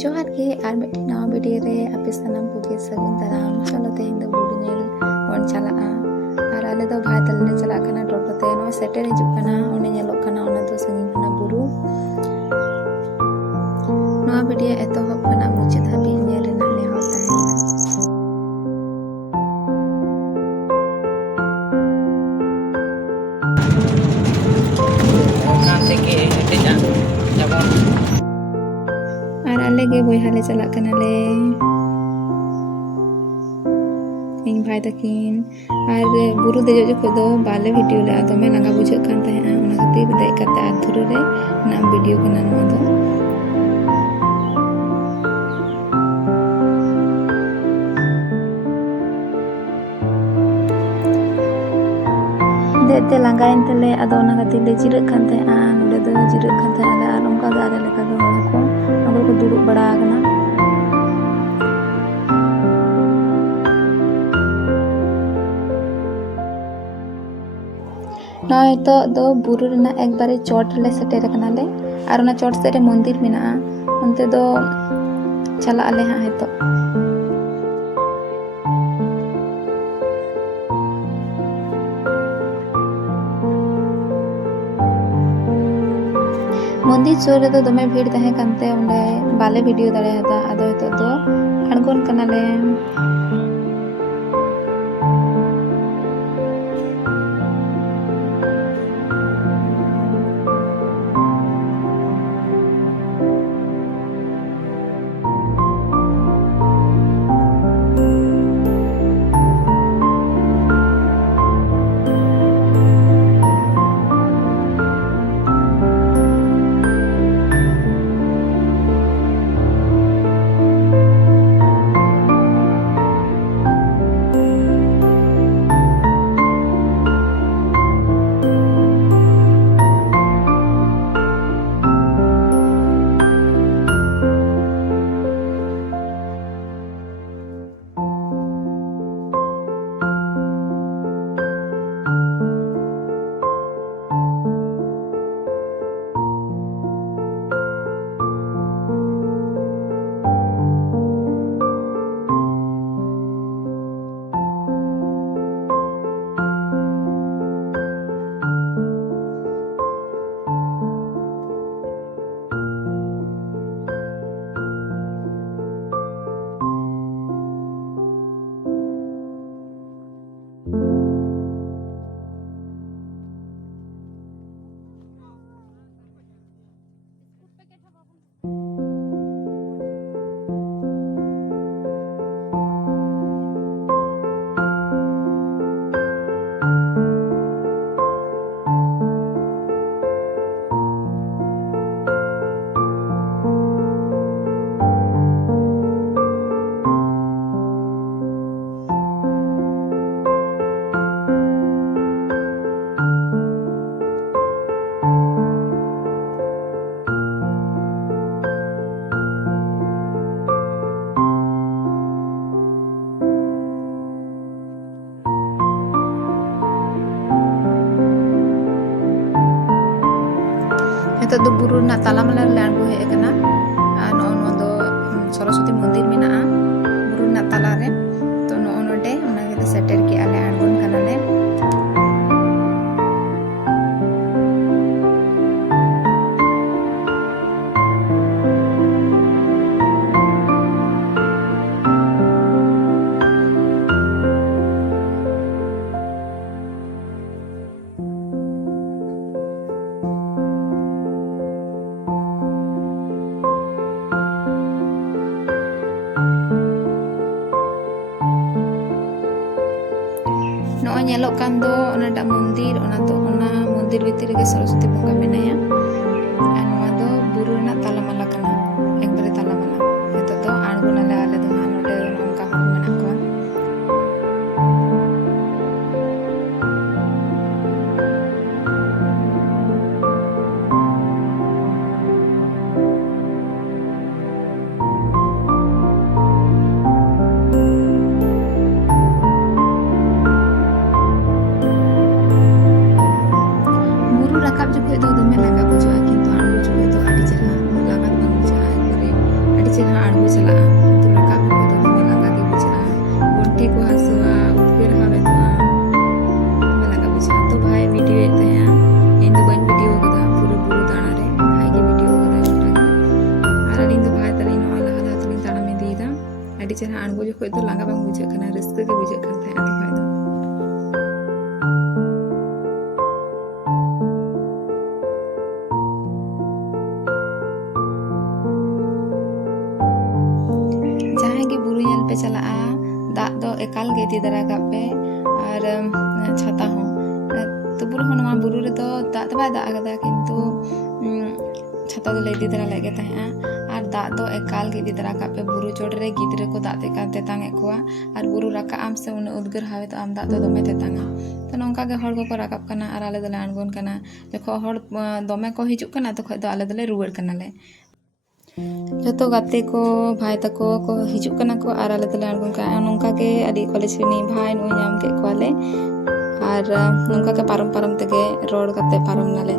जोहार के आर मिट्टी नवा वीडियो रे आपे सनम को के सगुन दाराम चलो तेहें दो बुरु नेल बन चलाआ आर आले दो भाई तले चला कना टोटो ते नो सेटेर हिजुक कना ओने नेलोक कना ओना दो संगिन कना बुरु नवा वीडियो एतो हब कना मुचाद हाबि नेल रेना नेहर ताहेना आर आले गे बोयहा ले चला कना ले इन भाई तकिन आर बुरु देजो जखो दो बाले वीडियो ले दमे लंगा बुझे कान ताहेना ओना खातिर दे कते आर धुरु रे ना वीडियो कना नवा दो देते लंगाइन तले आदो ओना खातिर ले जिरक कान ताहेना नोडे दो जिरक कान ताहेना आर ओंका गे आले लेका दो हड़ को नगल को दुड़ुब बड़ा आगना नय तो दो बुरु रेना एक बारे चोट ले सेटेर कना ले आर ओना चोट से रे मंदिर मेना ओनते दो चला आले हा हेतो मंदिर चोर रे दो दमे भीड़ तहे कानते ओंडे बाले वीडियो दाड़े हता आदो हेतो दो अणगोन कना ले हेतो दो बुरु ना तालामाला ले आंगो हे कना नो नो दो सरस्वती मंदिर मेना बुरु ना ताला रे तो नो नोडे ओना गेले सेटेर के आले आंगोन कना ले नो नेलोक कान दो ओनाटा मंदिर ओना तो ओना मंदिर भीतर के सरस्वती बंगा मेनाया आ नोआ दो बुरु ना तालामाला कना एक बारे तालामाला हेतो दो आंगोना ले आले दो नोडे ओनका हर मेना को rakap juga itu dome langa चेहरा आड़गो चला किंतु रकाब को तो दमे लंगा के बुझा गोंठे को हसुआ उद्गार हावे तो दमे लंगा बुझा तो भाई वीडियो एते हैं इन दो बन वीडियो कदा पूरे बुरु दाना रे भाई के वीडियो कदा गोटा और अलिन तो भाई तलिन नॉय लहा लहा तलिन ताड़ा में दीदा अडी चेहरा आड़गो जो खोय तो लंगा बांग बुझा कना रस्ते के बुझा kan था तो भाई पे चला दाग दो एकाल गे इदी दरा का पे और छाता हो तो बुरु हो बुरु रे तो दाग तो बाय दाग कदा किंतु छाता तो ले इदी दरा लेगे तहे और दाग दो एकाल गे इदी दरा का पे बुरु चोट रे गिदरे को दाग ते तेतांगे कोआ और बुरु रका आम से उन उद्गर हावे तो आम दाग तो दमे तेतांगा तो नोंका गे हड़ को राकाब कना और आले दले अणगोन कना जखो हड़ दमे को हिजुक कना तो खय दो आले दले रुवाड़ कना ले जो गाते को भाई तको को हिजुक कना को और आले तले अणगोन का नोंका के अडी कॉलेज नी भाई नु नाम के कोले और नोंका के पारम पारम तगे रोड कते पारम नाले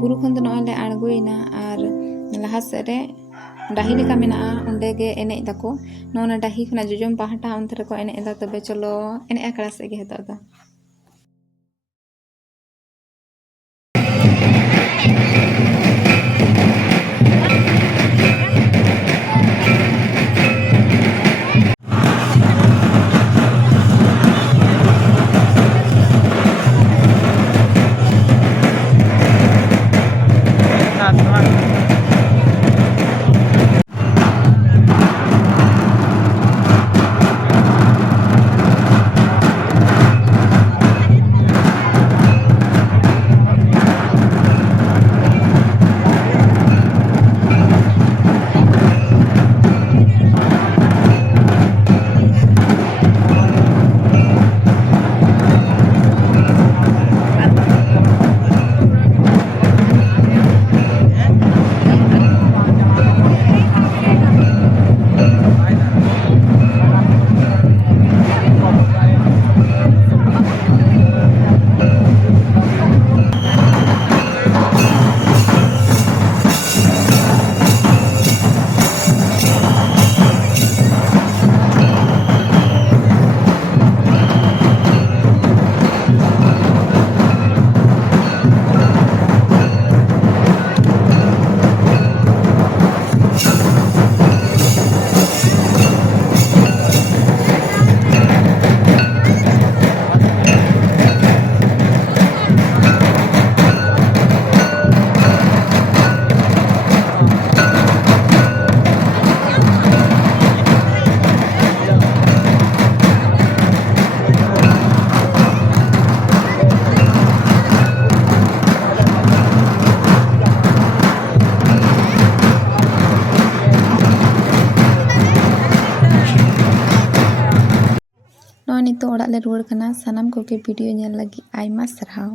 बुरु खन तो नॉय ले आड़गोइना और लहा से रे डाही लेका मेना उंडे गे एने दाको नोना डाही खना जुजम पहाटा उनते को एने दा तबे चलो एने आकड़ा से गे हेता दा ᱨᱩᱣᱟᱹᱲ ᱠᱟᱱᱟ ᱥᱟᱱᱟᱢ ᱠᱚᱜᱮ ᱵᱷᱤᱰᱤᱭᱳ ᱧᱮᱞ ᱞᱟᱹᱜᱤᱫ ᱟᱭᱢᱟ ᱥᱟᱨᱦᱟᱣ।